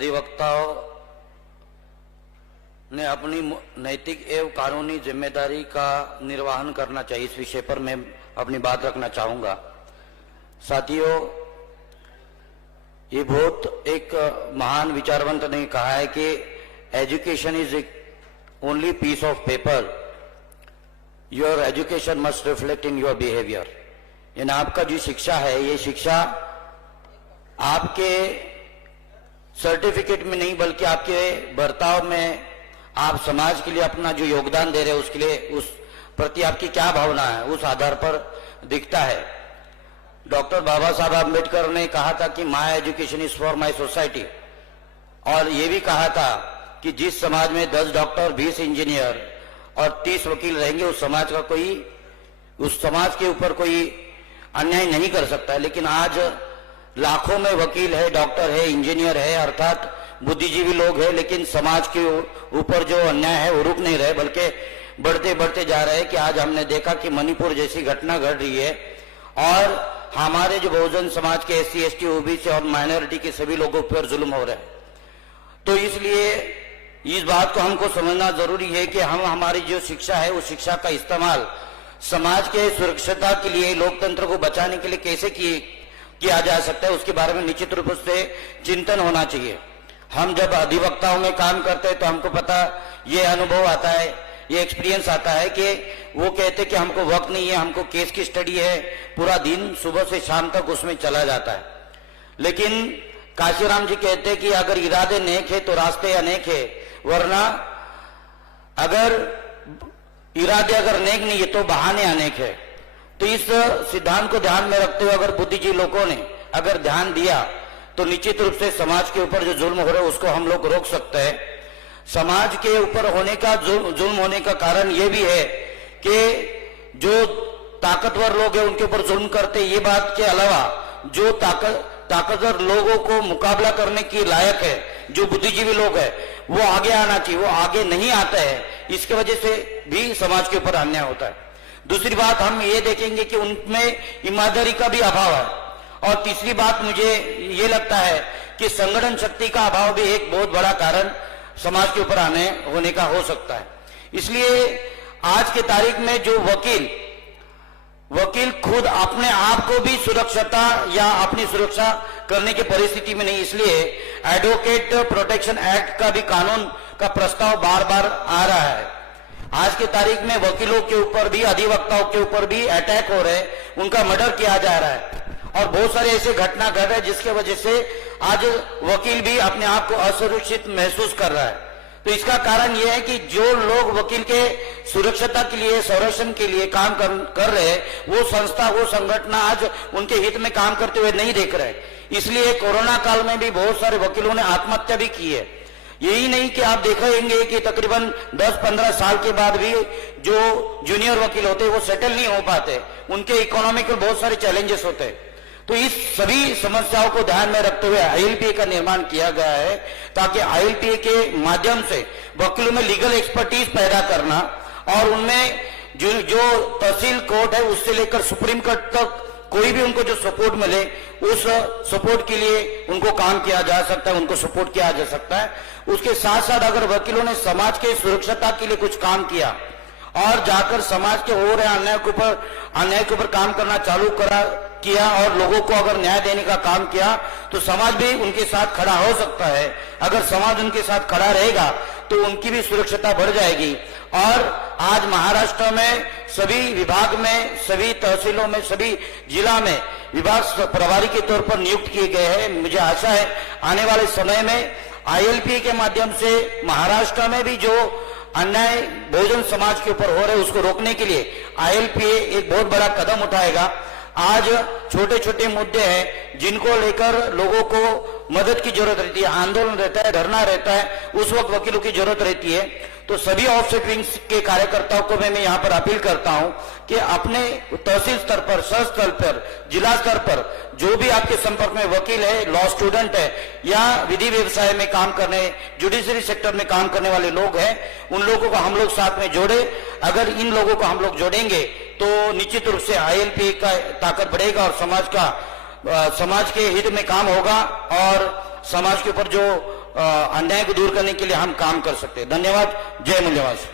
अधिवक्ताओं ने अपनी नैतिक एवं कानूनी जिम्मेदारी का निर्वहन करना चाहिए। इस विषय पर मैं अपनी बात रखना चाहूँगा। साथियों, ये बहुत एक महान विचारवंत ने कहा है कि education is only piece of paper, your education must reflect in your behaviour. यानी आपका जो शिक्षा है, ये शिक्षा आपके सर्टिफिकेट में नहीं बल्कि आपके बर्ताव में, आप समाज के लिए अपना जो योगदान दे रहे हैं उसके लिए, उस प्रति आपकी क्या भावना है, उस आधार पर दिखता है। डॉक्टर बाबा साहब अम्बेडकर ने कहा था कि my education is for my society, और ये भी कहा था कि जिस समाज में 10 डॉक्टर, 20 इंजीनियर और 30 वकील रहेंगे, उस समाज के ऊपर कोई अन्याय नहीं कर सकता है। लेकिन आज लाखों में वकील है, डॉक्टर है, इंजीनियर है, अर्थात बुद्धिजीवी लोग हैं, लेकिन समाज के ऊपर जो अन्याय है वो रुक नहीं रहे, बल्कि बढ़ते बढ़ते जा रहे हैं। कि आज हमने देखा कि मणिपुर जैसी घटना घट रही है और हमारे जो बहुजन समाज के SC, ST, OBC और माइनॉरिटी के सभी लोगों पर जुल्म हो रहा है। तो इसलिए इस बात को हमको समझना जरूरी है कि हम हमारी जो शिक्षा है उस शिक्षा का इस्तेमाल समाज के सुरक्षता के लिए, लोकतंत्र को बचाने के लिए कैसे किया जा सकता है, उसके बारे में निश्चित रूप से चिंतन होना चाहिए। हम जब अधिवक्ताओं में काम करते हैं तो हमको पता, ये अनुभव आता है, ये एक्सपीरियंस आता है कि वो कहते कि हमको वक्त नहीं है, हमको केस की स्टडी है, पूरा दिन सुबह से शाम तक उसमें चला जाता है। लेकिन काशीराम जी कहते कि अगर इरादे नेक है तो रास्ते अनेक है, वरना अगर इरादे अगर नेक नहीं है तो बहाने अनेक है। तो इस सिद्धांत को ध्यान में रखते हुए अगर बुद्धिजीवी लोगों ने अगर ध्यान दिया तो निश्चित रूप से समाज के ऊपर जो जुल्म हो रहा है उसको हम लोग रोक सकते हैं। समाज के ऊपर होने का जुल्म होने का कारण ये भी है कि जो ताकतवर लोग हैं उनके ऊपर जुल्म करते, ये बात के अलावा जो ताकतवर लोगों को मुकाबला करने की लायक है, जो बुद्धिजीवी लोग हैं, वो आगे आना चाहिए, वो आगे नहीं आता है। इसके वजह से भी समाज के ऊपर अन्याय होता है। दूसरी बात हम ये देखेंगे कि उनमें ईमानदारी का भी अभाव है। और तीसरी बात मुझे ये लगता है कि संगठन शक्ति का अभाव भी एक बहुत बड़ा कारण समाज के ऊपर आने होने का हो सकता है। इसलिए आज के तारीख में जो वकील खुद अपने आप को भी सुरक्षता या अपनी सुरक्षा करने की परिस्थिति में नहीं, इसलिए एडवोकेट प्रोटेक्शन एक्ट का भी कानून का प्रस्ताव बार बार आ रहा है। आज के तारीख में वकीलों के ऊपर भी, अधिवक्ताओं के ऊपर भी अटैक हो रहे हैं, उनका मर्डर किया जा रहा है और बहुत सारे ऐसे घटना घट रहे हैं जिसके वजह से आज वकील भी अपने आप को असुरक्षित महसूस कर रहा है। तो इसका कारण यह है कि जो लोग वकील के सुरक्षता के लिए, संरक्षण के लिए काम कर रहे हैं, वो संस्था, वो संगठन आज उनके हित में काम करते हुए नहीं देख रहे। इसलिए कोरोना काल में भी बहुत सारे वकीलों ने आत्महत्या भी की है। यही नहीं कि आप देखेंगे कि तकरीबन 10-15 साल के बाद भी जो जूनियर वकील होते हैं वो सेटल नहीं हो पाते, उनके इकोनॉमिकल बहुत सारे चैलेंजेस होते हैं। तो इस सभी समस्याओं को ध्यान में रखते हुए ILPA का निर्माण किया गया है, ताकि ILPA के माध्यम से वकीलों में लीगल एक्सपर्टीज पैदा करना और उनमें जो तहसील कोर्ट है उससे लेकर सुप्रीम कोर्ट तक कोई भी उनको जो सपोर्ट मिले, उस सपोर्ट के लिए उनको काम किया जा सकता है, उनको सपोर्ट किया जा सकता है। उसके साथ साथ अगर वकीलों ने समाज के सुरक्षता के लिए कुछ काम किया और जाकर समाज के हो रहे अन्याय के ऊपर काम करना चालू किया और लोगों को अगर न्याय देने का काम किया, तो समाज भी उनके साथ खड़ा हो सकता है। अगर समाज उनके साथ खड़ा रहेगा तो उनकी भी सुरक्षता बढ़ जाएगी। और आज महाराष्ट्र में सभी विभाग में, सभी तहसीलों में, सभी जिला में विभाग प्रभारी के तौर पर नियुक्त किए गए हैं। मुझे आशा है आने वाले समय में ILPA के माध्यम से महाराष्ट्र में भी जो अन्याय बहुजन समाज के ऊपर हो रहे उसको रोकने के लिए ILPA एक बहुत बड़ा कदम उठाएगा। आज छोटे छोटे मुद्दे हैं जिनको लेकर लोगों को मदद की जरूरत रहती है, आंदोलन रहता है, धरना रहता है, उस वक्त वकीलों की जरूरत रहती है। तो सभी ऑफसेट विंग्स के कार्यकर्ताओं को मैं यहाँ पर अपील करता हूँ कि अपने तहसील स्तर पर, सह स्तर पर, जिला स्तर पर जो भी आपके संपर्क में वकील है, लॉ स्टूडेंट है या विधि व्यवसाय में काम करने, जुडिशरी सेक्टर में काम करने वाले लोग हैं, उन लोगों को हम लोग साथ में जोड़े। अगर इन लोगों को हम लोग जोड़ेंगे तो निश्चित रूप से ILPA का ताकत बढ़ेगा और समाज के हित में काम होगा और समाज के ऊपर जो अन्याय को दूर करने के लिए हम काम कर सकते हैं। धन्यवाद। जय मूल्यवास।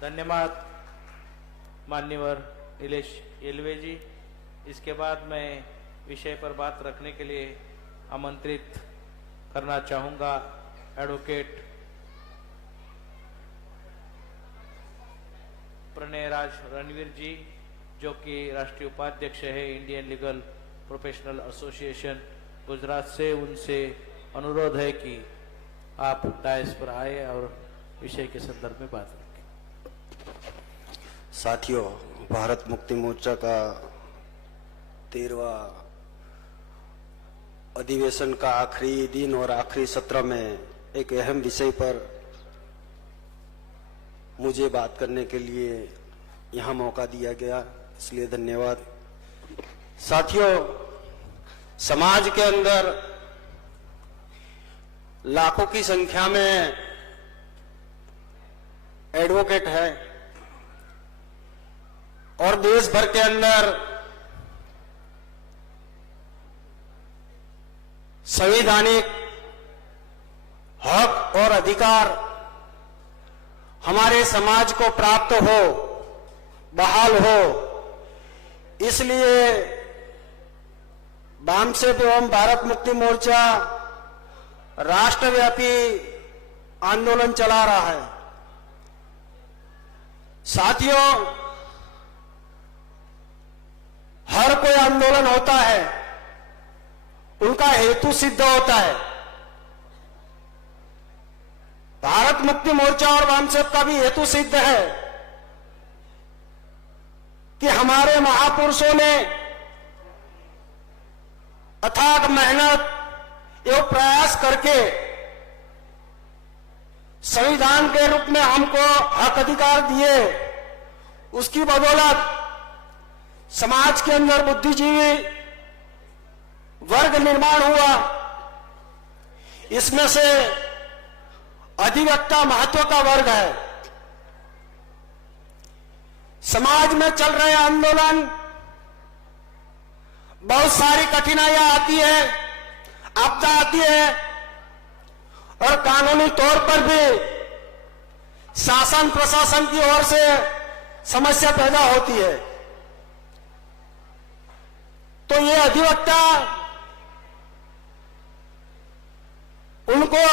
धन्यवाद मान्यवर नीलेश येलवे जी। इसके बाद मैं विषय पर बात रखने के लिए आमंत्रित करना चाहूंगा एडवोकेट प्रणयराज रणवीर जी, जो कि राष्ट्रीय उपाध्यक्ष है Indian legal professional association Gujarat से। उनसे अनुरोध है कि आप डायस पर आए और विषय के संदर्भ में बात रखें। साथियों, भारत मुक्ति मोर्चा का 13वां अधिवेशन का आखिरी दिन और आखिरी सत्र में एक अहम विषय पर मुझे बात करने के लिए यहां मौका दिया गया, इसलिए धन्यवाद। साथियों, समाज के अंदर लाखों की संख्या में एडवोकेट है और देश भर के अंदर संवैधानिक हक और अधिकार हमारे समाज को प्राप्त हो, बहाल हो, इसलिए वामसेप एवं भारत मुक्ति मोर्चा राष्ट्रव्यापी आंदोलन चला रहा है। साथियों, हर कोई आंदोलन होता है, उनका हेतु सिद्ध होता है। भारत मुक्ति मोर्चा और वामसेप का भी हेतु सिद्ध है कि हमारे महापुरुषों ने अथाक मेहनत एवं प्रयास करके संविधान के रूप में हमको हक अधिकार दिए, उसकी बदौलत समाज के अंदर बुद्धिजीवी वर्ग निर्माण हुआ। इसमें से अधिवक्ता महत्व का वर्ग है। समाज में चल रहे आंदोलन, बहुत सारी कठिनाइयां आती है, आपदा आती है और कानूनी तौर पर भी शासन प्रशासन की ओर से समस्या पैदा होती है। तो ये अधिवक्ता उनको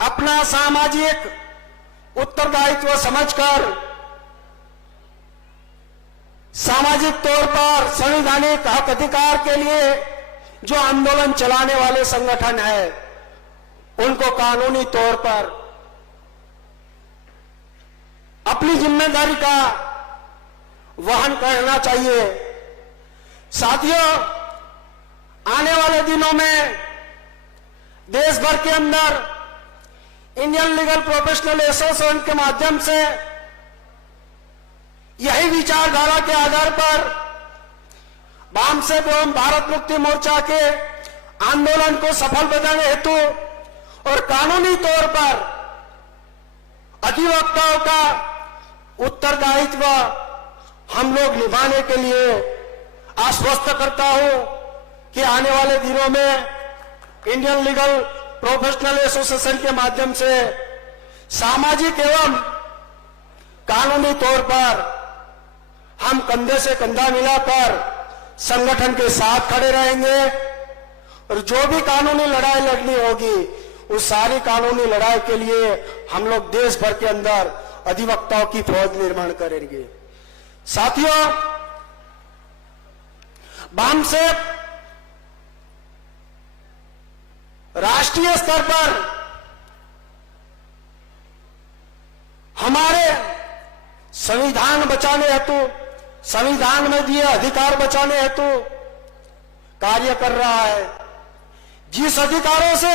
अपना सामाजिक उत्तरदायित्व समझकर सामाजिक तौर पर संवैधानिक हक अधिकार के लिए जो आंदोलन चलाने वाले संगठन है, उनको कानूनी तौर पर अपनी जिम्मेदारी का वहन करना चाहिए। साथियों, आने वाले दिनों में देश भर के अंदर इंडियन लीगल प्रोफेशनल एसोसिएशन के माध्यम से यही विचारधारा के आधार पर वामसेप एवं भारत मुक्ति मोर्चा के आंदोलन को सफल बनाने हेतु और कानूनी तौर पर अधिवक्ताओं का उत्तरदायित्व हम लोग निभाने के लिए आश्वस्त करता हूं कि आने वाले दिनों में इंडियन लीगल प्रोफेशनल एसोसिएशन के माध्यम से सामाजिक एवं कानूनी तौर पर हम कंधे से कंधा मिलाकर संगठन के साथ खड़े रहेंगे और जो भी कानूनी लड़ाई लड़नी होगी, उस सारी कानूनी लड़ाई के लिए हम लोग देश भर के अंदर अधिवक्ताओं की फौज निर्माण करेंगे। साथियों, वामसेप राष्ट्रीय स्तर पर हमारे संविधान बचाने हेतु, संविधान में दिए अधिकार बचाने हेतु कार्य कर रहा है। जिस अधिकारों से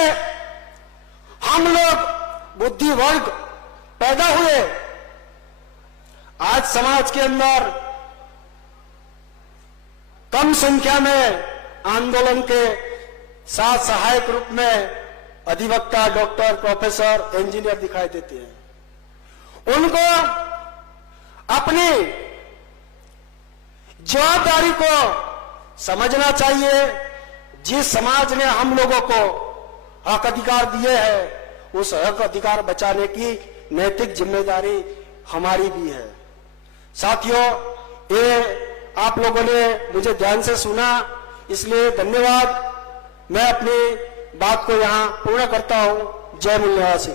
हम लोग बुद्धि वर्ग पैदा हुए, आज समाज के अंदर कम संख्या में आंदोलन के साथ सहायक रूप में अधिवक्ता, डॉक्टर, प्रोफेसर, इंजीनियर दिखाई देते हैं। उनको अपनी जवाबदारी को समझना चाहिए। जिस समाज ने हम लोगों को हक अधिकार दिए हैं, उस हक अधिकार बचाने की नैतिक जिम्मेदारी हमारी भी है। साथियों, ये आप लोगों ने मुझे ध्यान से सुना, इसलिए धन्यवाद। मैं अपनी बात को यहाँ पूर्ण करता हूँ। जय मूल्यवासी।